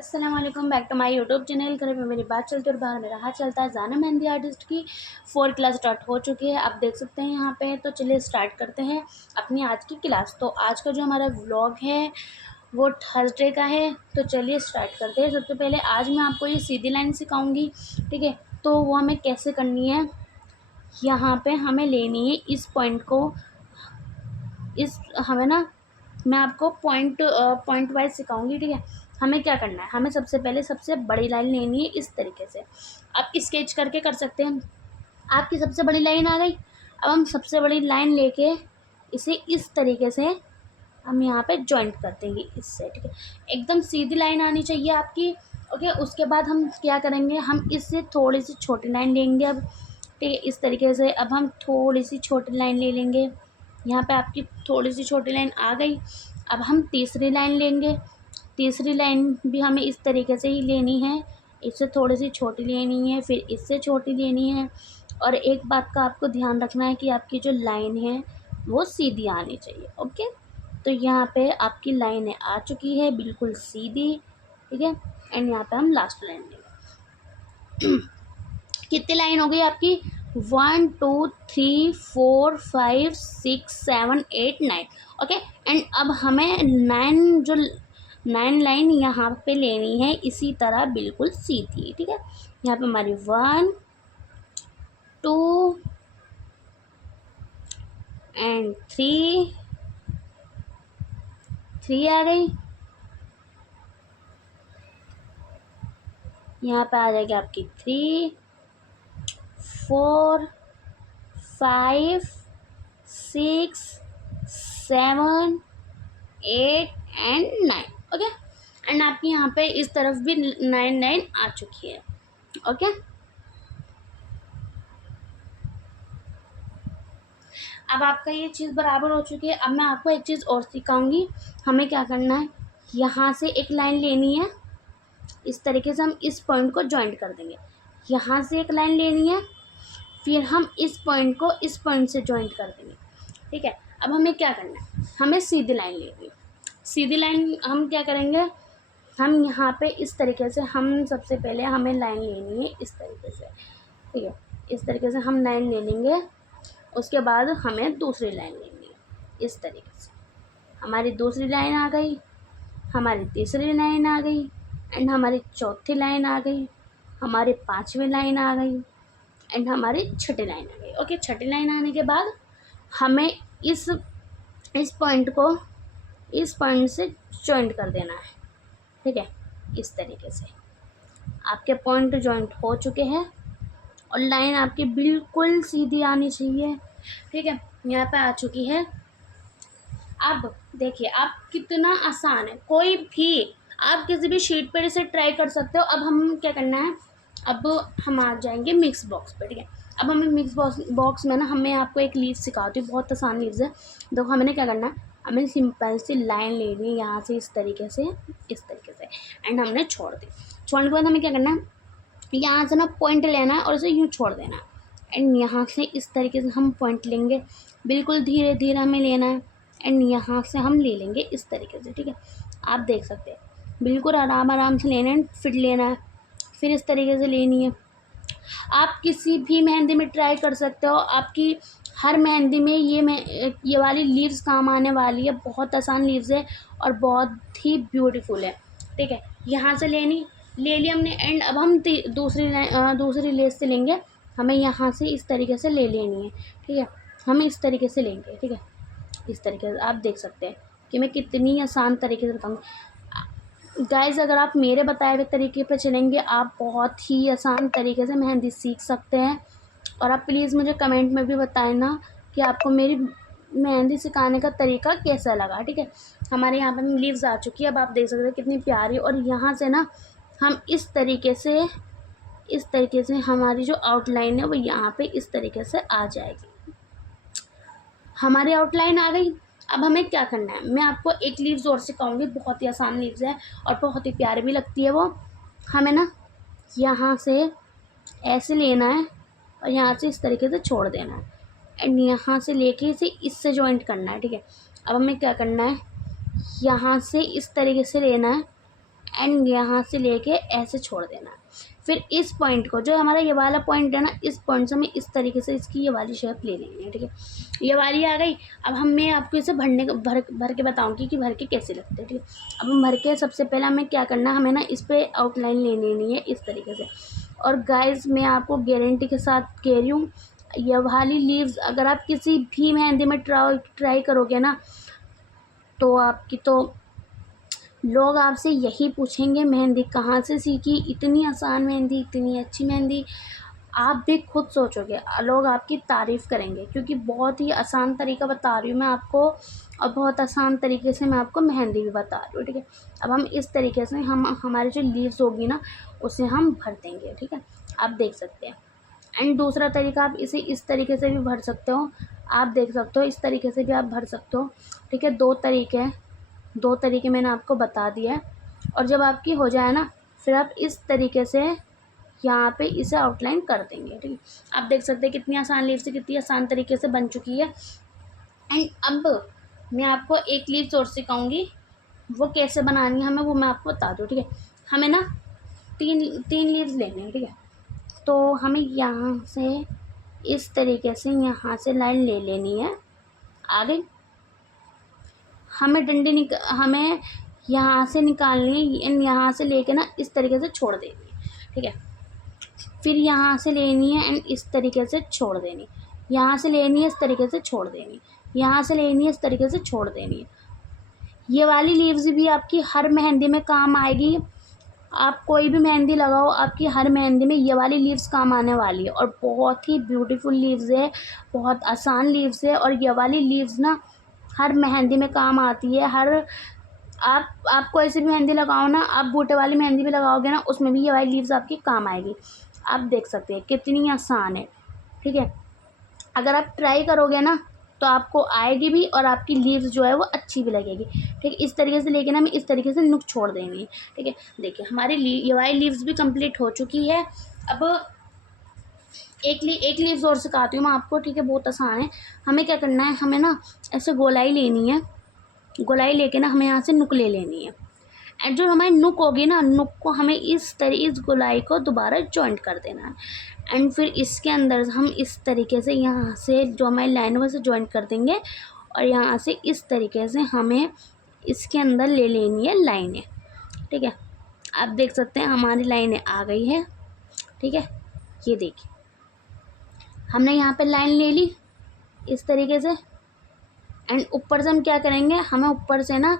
अस्सलाम वालेकुम, back to my YouTube channel. घर में मेरी बात चलती है और बाहर मेरा हाथ चलता है। जाना मेहंदी आर्टिस्ट की 4 क्लास स्टार्ट हो चुकी है, आप देख सकते हैं यहाँ पे। तो चलिए स्टार्ट करते हैं अपनी आज की क्लास। तो आज का जो हमारा व्लॉग है वो थर्सडे का है। तो चलिए स्टार्ट करते हैं। सबसे पहले आज मैं आपको ये सीधी लाइन सिखाऊंगी, ठीक है। तो वो हमें कैसे करनी है, यहाँ पे हमें लेनी है इस पॉइंट को, इस हमें ना, मैं आपको पॉइंट वाइज सिखाऊंगी, ठीक है। हमें क्या करना है, हमें सबसे पहले सबसे बड़ी लाइन लेनी है इस तरीके से। आप स्केच करके कर सकते हैं। आपकी सबसे बड़ी लाइन आ गई। अब हम सबसे बड़ी लाइन लेके इसे इस तरीके से हम यहाँ पे जॉइंट कर देंगे इससे, ठीक है। एकदम सीधी लाइन आनी चाहिए आपकी, ओके। उसके बाद हम क्या करेंगे, हम इससे थोड़ी सी छोटी लाइन लेंगे अब, ठीक है, इस तरीके से। अब हम थोड़ी सी छोटी लाइन ले लेंगे। यहाँ पे आपकी थोड़ी सी छोटी लाइन आ गई। अब हम तीसरी लाइन लेंगे। तीसरी लाइन भी हमें इस तरीके से ही लेनी है, इससे थोड़ी सी छोटी लेनी है, फिर इससे छोटी लेनी है। और एक बात का आपको ध्यान रखना है कि आपकी जो लाइन है वो सीधी आनी चाहिए, ओके। तो यहाँ पे आपकी लाइनें आ चुकी है बिल्कुल सीधी, ठीक है। एंड यहाँ पे हम लास्ट लाइन लेंगे। कितनी लाइन हो गई आपकी, 1 2 3 4 5 6 7 8 9, ओके। एंड अब हमें 9 लाइन यहाँ पे लेनी है इसी तरह बिल्कुल सीधी, ठीक है। यहाँ पे हमारी 1 2 एंड 3 आ गई। यहाँ पे आ जाएगी आपकी 3 4 5 6 7 8 एंड 9, ओके। एंड आपकी यहाँ पे इस तरफ भी 9 आ चुकी है, ओके। अब आपका ये चीज़ बराबर हो चुकी है। अब मैं आपको एक चीज़ और सिखाऊंगी। हमें क्या करना है, यहाँ से एक लाइन लेनी है, इस तरीके से हम इस पॉइंट को जॉइंट कर देंगे। यहाँ से एक लाइन लेनी है, फिर हम इस पॉइंट को इस पॉइंट से जॉइंट कर देंगे, ठीक है। अब हमें क्या करना है, हमें सीधी लाइन लेनी है। सीधी लाइन हम क्या करेंगे, हम यहाँ पे इस तरीके से, हम सबसे पहले हमें लाइन लेनी है इस तरीके से, ठीक है। इस तरीके से हम लाइन ले लेंगे। उसके बाद हमें दूसरी लाइन लेनी है इस तरीके से। हमारी दूसरी लाइन आ गई, हमारी तीसरी लाइन आ गई, एंड हमारी चौथी लाइन आ गई, हमारी पांचवी लाइन आ गई, एंड हमारी छठी लाइन आ गई, ओके। छठी लाइन आने के बाद हमें इस पॉइंट को इस पॉइंट से जॉइंट कर देना है, ठीक है। इस तरीके से आपके पॉइंट जॉइंट हो चुके हैं और लाइन आपकी बिल्कुल सीधी आनी चाहिए, ठीक है। यहाँ पे आ चुकी है। अब देखिए आप कितना आसान है, कोई भी आप किसी भी शीट पर इसे ट्राई कर सकते हो। अब हम क्या करना है, अब हम आ जाएंगे मिक्स बॉक्स पे, ठीक है। अब हमें मिक्स बॉक्स में ना, हमें आपको एक लीव सिखाती हूँ, बहुत आसान लीव्स है। देखो हमें ना क्या करना है, हमें सिंपल सी लाइन लेनी है यहाँ से इस तरीके से, इस तरीके से, एंड हमने छोड़ दी। छोड़ने के बाद हमें क्या करना है, यहाँ से ना पॉइंट लेना है और इसे यूँ छोड़ देना है। एंड यहाँ से इस तरीके से हम पॉइंट लेंगे, बिल्कुल धीरे धीरे हमें लेना है। एंड यहाँ से हम ले लेंगे इस तरीके से, ठीक है। आप देख सकते हैं बिल्कुल आराम आराम से लेना है, फिर लेना है, फिर इस तरीके से लेनी है। आप किसी भी मेहंदी में ट्राई कर सकते हो, आपकी हर मेहंदी में ये वाली लीव्स काम आने वाली है। बहुत आसान लीव्स है और बहुत ही ब्यूटीफुल है, ठीक है। यहाँ से ले ली हमने। एंड अब हम दूसरी लेस से लेंगे। हमें यहाँ से इस तरीके से ले लेनी है, ठीक है। हम इस तरीके से लेंगे, ठीक है। इस तरीके से आप देख सकते हैं कि मैं कितनी आसान तरीके से बताऊँगी। गाइज़ अगर आप मेरे बताए हुए तरीके पर चलेंगे, आप बहुत ही आसान तरीके से मेहंदी सीख सकते हैं। और आप प्लीज़ मुझे कमेंट में भी बताएं ना कि आपको मेरी मेहंदी सिखाने का तरीका कैसा लगा, ठीक है। हमारे यहाँ पर लीव्स आ चुकी है, अब आप देख सकते हैं कितनी प्यारी। और यहाँ से ना हम इस तरीके से हमारी जो आउटलाइन है वो यहाँ पे इस तरीके से आ जाएगी। हमारी आउटलाइन आ गई। अब हमें क्या करना है, मैं आपको एक लीव्स और सिखाऊंगी, बहुत ही आसान लीव्स है और बहुत ही प्यारी भी लगती है वो। हमें ना यहाँ से ऐसे लेना है और यहाँ से इस तरीके से छोड़ देना है। एंड यहाँ से लेके इसे इससे जॉइंट करना है, ठीक है। अब हमें क्या करना है, यहाँ से इस तरीके से लेना है एंड यहाँ से लेके ऐसे छोड़ देना है। फिर इस पॉइंट को, जो हमारा ये वाला पॉइंट है ना, इस पॉइंट से हमें इस तरीके से इसकी ये वाली शेप ले लेनी है। ठीक है, ये वाली आ गई। अब मैं आपको इसे भर के बताऊंगी कि भर के कैसे लगते हैं। ठीक है, अब हम भर के सबसे पहले हमें क्या करना है, हमें ना इस पर आउटलाइन ले लेनी है इस तरीके से। और गाइज मैं आपको गारंटी के साथ कह रही हूँ, ये वाली लीव्स अगर आप किसी भी मेहंदी में ट्राई करोगे ना, तो आपकी तो लोग आपसे यही पूछेंगे मेहंदी कहाँ से सीखी, इतनी आसान मेहंदी, इतनी अच्छी मेहंदी। आप भी खुद सोचोगे, लोग आपकी तारीफ़ करेंगे, क्योंकि बहुत ही आसान तरीका बता रही हूँ मैं आपको, और बहुत आसान तरीके से मैं आपको मेहंदी भी बता रही हूँ। ठीक है, अब हम इस तरीके से हमारी जो लीव्स होगी ना, उसे हम भर देंगे। ठीक है, आप देख सकते हैं। एंड दूसरा तरीका, आप इसे इस तरीके से भी भर सकते हो, आप देख सकते हो, इस तरीके से भी आप भर सकते हो। ठीक है, दो तरीके मैंने आपको बता दिया है। और जब आपकी हो जाए ना, फिर आप इस तरीके से यहाँ पे इसे आउटलाइन कर देंगे। ठीक है, आप देख सकते हैं कितनी आसान लीव से कितनी आसान तरीके से बन चुकी है। एंड अब मैं आपको एक लीव्स और सिखाऊंगी, वो कैसे बनानी है हमें, वो मैं आपको बता दूँ। ठीक है, हमें ना तीन लीव्स लेने हैं। ठीक है, तो हमें यहाँ से इस तरीके से यहाँ से लाइन ले लेनी है। आगे हमें यहाँ से निकालनी है, यहाँ से लेके ना इस तरीके से छोड़ देनी है। ठीक है, फिर यहाँ से लेनी है एंड इस तरीके से छोड़ देनी, यहाँ से लेनी है इस तरीके से छोड़ देनी, यहाँ से लेनी है इस तरीके से छोड़ देनी है। ये वाली लीव्स भी आपकी हर मेहंदी में काम आएगी। आप कोई भी मेहंदी लगाओ, आपकी हर मेहंदी में ये वाली लीव्स काम आने वाली है। और बहुत ही ब्यूटीफुल लीव्स है, बहुत आसान लीव्स है। और ये वाली लीव्स ना हर मेहंदी में काम आती है। आप कोई सी भी मेहंदी लगाओ ना, आप बूटे वाली मेहंदी भी लगाओगे ना, उसमें भी ये वाली लीव्स आपकी काम आएगी। आप देख सकते हैं कितनी आसान है। ठीक है, अगर आप ट्राई करोगे ना, तो आपको आएगी भी, और आपकी लीव्स जो है वो अच्छी भी लगेगी। ठीक है, इस तरीके से लेके ना हमें इस तरीके से नुक छोड़ देंगे। ठीक है, देखिए हमारी ये वाली लीव्स भी कंप्लीट हो चुकी है। अब एक लीव्स और सिखाती हूँ मैं आपको। ठीक है, बहुत आसान है। हमें क्या करना है, हमें ना ऐसे गोलाई लेनी है, गोलाई लेके ना हमें यहाँ से नुक ले लेनी है। एंड जो हमारी नुक होगी ना, नुक को हमें इस गोलाई को दोबारा जॉइंट कर देना है। एंड फिर इसके अंदर हम इस तरीके से यहाँ से जो हमारी लाइन है वैसे जॉइंट कर देंगे। और यहाँ से इस तरीके से हमें इसके अंदर ले लेनी है लाइनें। ठीक है, आप देख सकते हैं हमारी लाइनें आ गई है। ठीक है, ये देखिए हमने यहाँ पे लाइन ले ली इस तरीके से। एंड ऊपर से हम क्या करेंगे, हमें ऊपर से ना,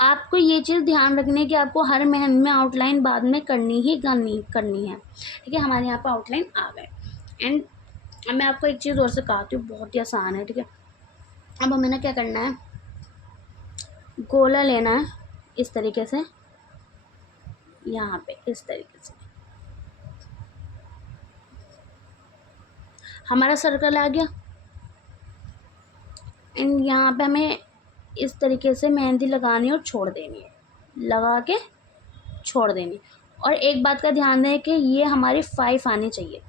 आपको ये चीज़ ध्यान रखनी है कि आपको हर मेहंदी में आउटलाइन बाद में करनी है। ठीक है, हमारे यहाँ पर आउटलाइन आ गए। एंड अब मैं आपको एक चीज़ और सिखाती हूँ, बहुत ही आसान है। ठीक है, अब हमें ना क्या करना है, गोला लेना है इस तरीके से, यहाँ पे इस तरीके से हमारा सर्कल आ गया। एंड यहाँ पे हमें इस तरीके से मेहंदी लगानी और छोड़ देनी है, लगा के छोड़ देनी। और एक बात का ध्यान दें कि ये हमारी 5 आनी चाहिए।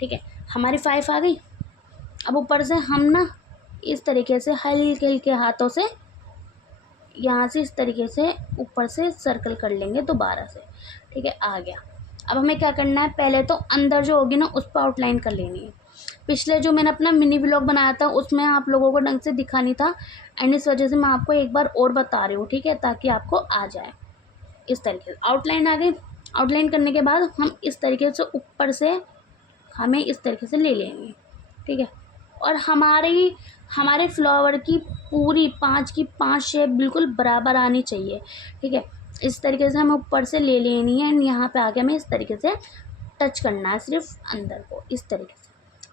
ठीक है, हमारी 5 आ गई। अब ऊपर से हम ना इस तरीके से हल्के हल्के हाथों से यहाँ से इस तरीके से ऊपर से सर्कल कर लेंगे दोबारा से। ठीक है, आ गया। अब हमें क्या करना है, पहले तो अंदर जो होगी ना उस पर आउटलाइन कर लेनी है। पिछले जो मैंने अपना मिनी व्लॉग बनाया था उसमें आप लोगों को ढंग से दिखा नहीं था, एंड इस वजह से मैं आपको एक बार और बता रही हूँ। ठीक है, ताकि आपको आ जाए। इस तरीके से आउटलाइन आ गई। आउटलाइन करने के बाद हम इस तरीके से ऊपर से हमें इस तरीके से ले लेंगे। ठीक है, और हमारे फ्लावर की पूरी 5 की 5 शेप बिल्कुल बराबर आनी चाहिए। ठीक है, इस तरीके से हमें ऊपर से ले लेनी है। एंड यहाँ पे आगे हमें इस तरीके से टच करना है, सिर्फ अंदर को इस तरीके से।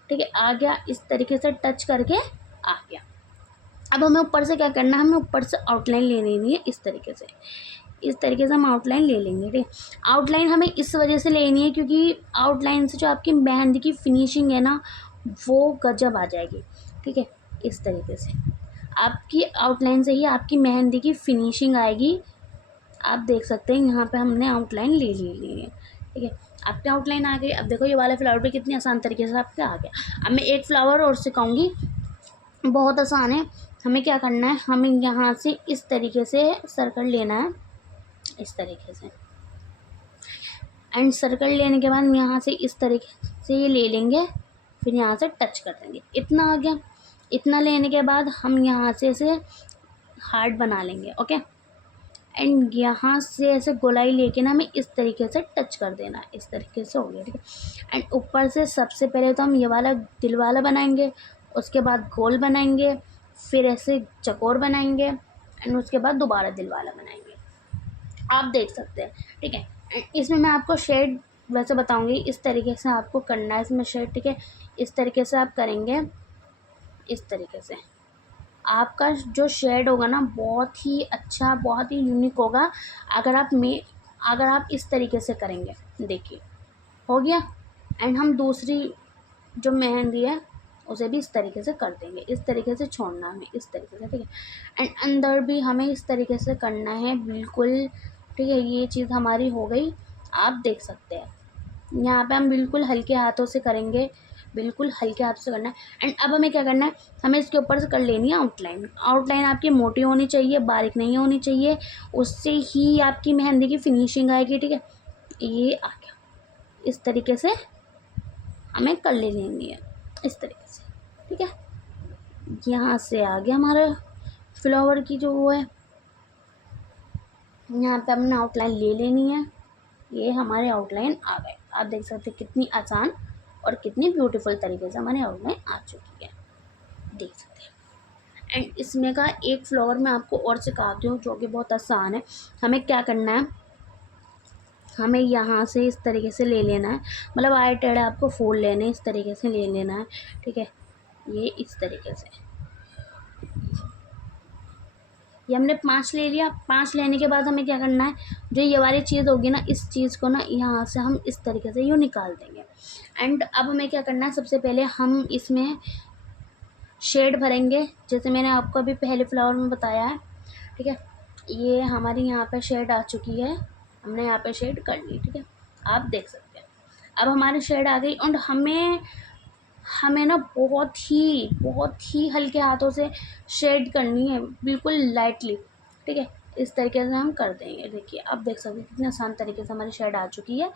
ठीक है, आ गया, इस तरीके से टच करके आ गया। अब हमें ऊपर से क्या करना है, हमें ऊपर से आउटलाइन ले लेनी है इस तरीके से हम आउटलाइन ले लेंगे। ठीक है, आउटलाइन हमें इस वजह से लेनी है क्योंकि आउटलाइन से जो आपकी मेहंदी की फिनिशिंग है ना, वो गजब आ जाएगी। ठीक है, इस तरीके से आपकी आउटलाइन से ही आपकी मेहंदी की फिनिशिंग आएगी। आप देख सकते हैं यहाँ पे हमने आउटलाइन ले ली है। ठीक है, आपकी आउटलाइन आ गई। अब देखो ये वाला फ्लावर भी कितनी आसान तरीके से आपके आ गया। अब मैं एक फ्लावर और सिखाऊंगी, बहुत आसान है। हमें क्या करना है, हमें यहाँ से इस तरीके से सर्कल लेना है, इस तरीके से। एंड सर्कल लेने के बाद हम यहाँ से इस तरीके से ये ले लेंगे, फिर यहाँ से टच कर देंगे। इतना आ गया। इतना लेने के बाद हम यहाँ से इसे हार्ट बना लेंगे। ओके, एंड यहाँ से ऐसे गोलाई लेके ना हमें इस तरीके से टच कर देना है। इस तरीके से हो गया, ठीक है। एंड ऊपर से सबसे पहले तो हम ये वाला दिल वाला बनाएंगे, उसके बाद गोल बनाएंगे, फिर ऐसे चकोर बनाएंगे, एंड उसके बाद दोबारा दिल वाला बनाएंगे। आप देख सकते हैं, ठीक है। एंड इसमें मैं आपको शेड वैसे बताऊंगी, इस तरीके से आपको करना है इसमें शेड, ठीक है। इस तरीके से आप करेंगे, इस तरीके से आपका जो शेड होगा ना बहुत ही अच्छा, बहुत ही यूनिक होगा अगर आप इस तरीके से करेंगे। देखिए हो गया। एंड हम दूसरी जो मेहंदी है उसे भी इस तरीके से कर देंगे। इस तरीके से छोड़ना हमें, इस तरीके से, ठीक है। एंड अंदर भी हमें इस तरीके से करना है, बिल्कुल, ठीक है। ये चीज़ हमारी हो गई, आप देख सकते हैं। यहाँ पे हम बिल्कुल हल्के हाथों से करेंगे, बिल्कुल हल्के हाथों से करना है। एंड अब हमें क्या करना है, हमें इसके ऊपर से कर लेनी है आउटलाइन। आउटलाइन आपकी मोटी होनी चाहिए, बारीक नहीं होनी चाहिए, उससे ही आपकी मेहंदी की फिनिशिंग आएगी, ठीक है। ये आ गया, इस तरीके से हमें कर लेनी है, इस तरीके से, ठीक है। यहाँ से आ गया हमारा फ्लावर की जो वो है, यहाँ पे हमने आउटलाइन ले लेनी है। ये हमारे आउटलाइन आ गए। आप देख सकते हैं कितनी आसान और कितनी ब्यूटीफुल तरीके से हमारी आउटलाइन आ चुकी है, देख सकते हैं। एंड इसमें का एक फ्लावर मैं आपको और सिखाती हूँ जो कि बहुत आसान है। हमें क्या करना है, हमें यहाँ से इस तरीके से ले लेना है, मतलब आए टेढ़े आपको फूल लेने, इस तरीके से ले लेना है, ठीक है। ये इस तरीके से, ये हमने 5 ले लिया। 5 लेने के बाद हमें क्या करना है, जो ये वाली चीज़ होगी ना, इस चीज़ को ना यहाँ से हम इस तरीके से यूँ निकाल देंगे। एंड अब हमें क्या करना है, सबसे पहले हम इसमें शेड भरेंगे, जैसे मैंने आपको अभी पहले फ्लावर में बताया है, ठीक है। ये हमारी यहाँ पे शेड आ चुकी है, हमने यहाँ पे शेड कर ली, ठीक है। आप देख सकते हैं अब हमारी शेड आ गई। और हमें ना बहुत ही हल्के हाथों से शेड करनी है, बिल्कुल लाइटली, ठीक है। इस तरीके से हम कर देंगे। देखिए अब देख सकते हैं कितने आसान तरीके से हमारी शेड आ चुकी है।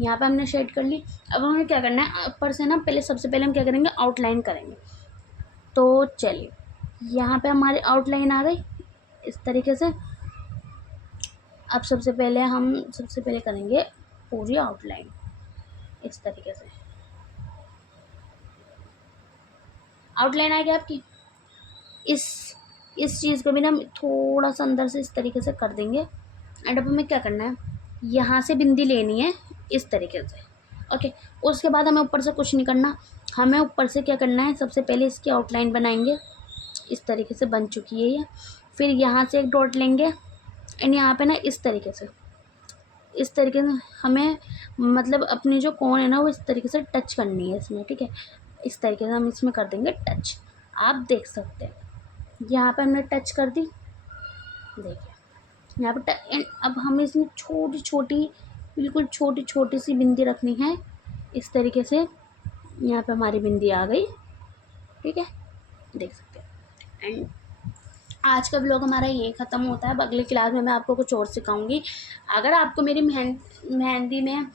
यहाँ पे हमने शेड कर ली। अब हमें क्या करना है, ऊपर से ना सबसे पहले हम क्या करेंगे, आउटलाइन करेंगे। तो चलिए, यहाँ पे हमारी आउटलाइन आ गई इस तरीके से। अब सबसे पहले करेंगे पूरी आउटलाइन इस तरीके से। आउटलाइन आ गई आपकी। इस चीज़ को भी ना थोड़ा सा अंदर से इस तरीके से कर देंगे। एंड अब हमें क्या करना है, यहाँ से बिंदी लेनी है इस तरीके से, ओके। उसके बाद हमें ऊपर से कुछ नहीं करना, हमें ऊपर से क्या करना है, सबसे पहले इसकी आउटलाइन बनाएंगे। इस तरीके से बन चुकी है ये। फिर यहाँ से एक डॉट लेंगे, एंड यहाँ पे ना इस तरीके से हमें मतलब अपनी जो कोन है ना वो इस तरीके से टच करनी है इसमें, ठीक है। इस तरीके से हम इसमें कर देंगे टच। आप देख सकते हैं यहाँ पे हमने टच कर दी, देखिए यहाँ पे एंड अब हमें इसमें छोटी छोटी, बिल्कुल छोटी छोटी सी बिंदी रखनी है इस तरीके से। यहाँ पे हमारी बिंदी आ गई, ठीक है, देख सकते हैं। एंड आज का ब्लॉग हमारा ये ख़त्म होता है। अब अगली क्लास में मैं आपको कुछ और सिखाऊंगी। अगर आपको मेरी मेहंदी में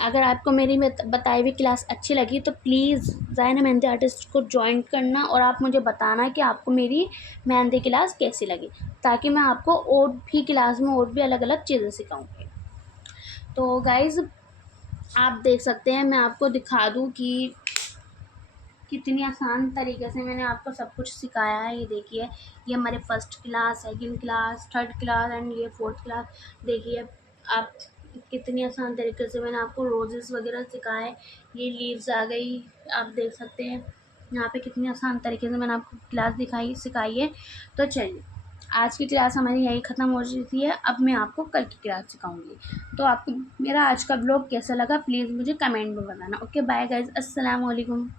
अगर आपको मेरी बताई हुई क्लास अच्छी लगी तो प्लीज़ ज़ायना मेहंदी आर्टिस्ट को ज्वाइन करना, और आप मुझे बताना कि आपको मेरी मेहंदी क्लास कैसी लगी, ताकि मैं आपको और भी क्लास में और भी अलग अलग चीज़ें सिखाऊंगी। तो गाइज़ आप देख सकते हैं, मैं आपको दिखा दूँ कि कितनी आसान तरीके से मैंने आपको सब कुछ सिखाया है। ये देखिए, ये हमारे first class, second class, third class and ये फोर्थ क्लास। देखिए आप कितनी आसान तरीके से मैंने आपको रोजेस वगैरह सिखाए। ये लीव्स आ गई, आप देख सकते हैं यहाँ पे कितनी आसान तरीके से मैंने आपको क्लास सिखाई है। तो चलिए, आज की क्लास हमारी यही ख़त्म हो चुकी है। अब मैं आपको कल की क्लास सिखाऊंगी। तो आपको मेरा आज का ब्लॉग कैसा लगा प्लीज़ मुझे कमेंट में बताना। ओके बाय गाइज, अस्सलाम वालेकुम।